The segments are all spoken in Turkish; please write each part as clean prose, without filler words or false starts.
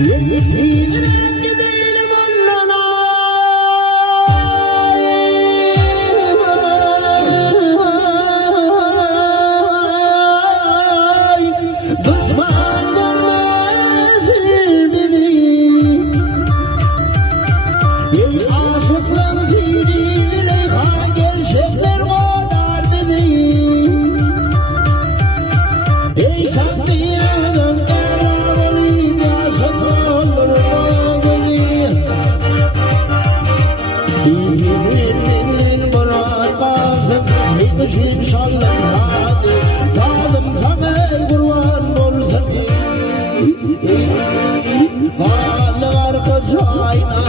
Yetiştiren gidelim onlara. Düşman görmesin bizi. Ey aşıklar biriyle gerçekler var bizi. Ey takdiradan karavanı yaşatanlar bizi. İlmin bırakmazdım hiçbir şanlıhadı. Tadım sana kurban olsun. Varlılar kocayna.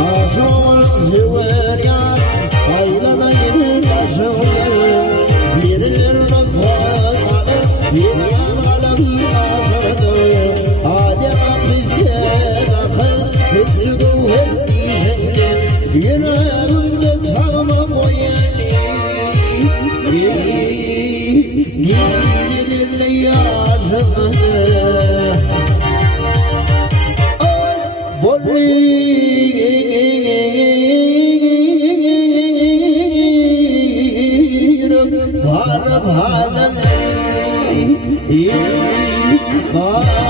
Aşığın züver yar, aylanayın taşındır. Biriler nazar alır, biriler alım aşıdır. Adem bize dakıl, hüccüdü her dişindir. Yüreğimde çalma koyani. Gidilerle yaşamadır. Var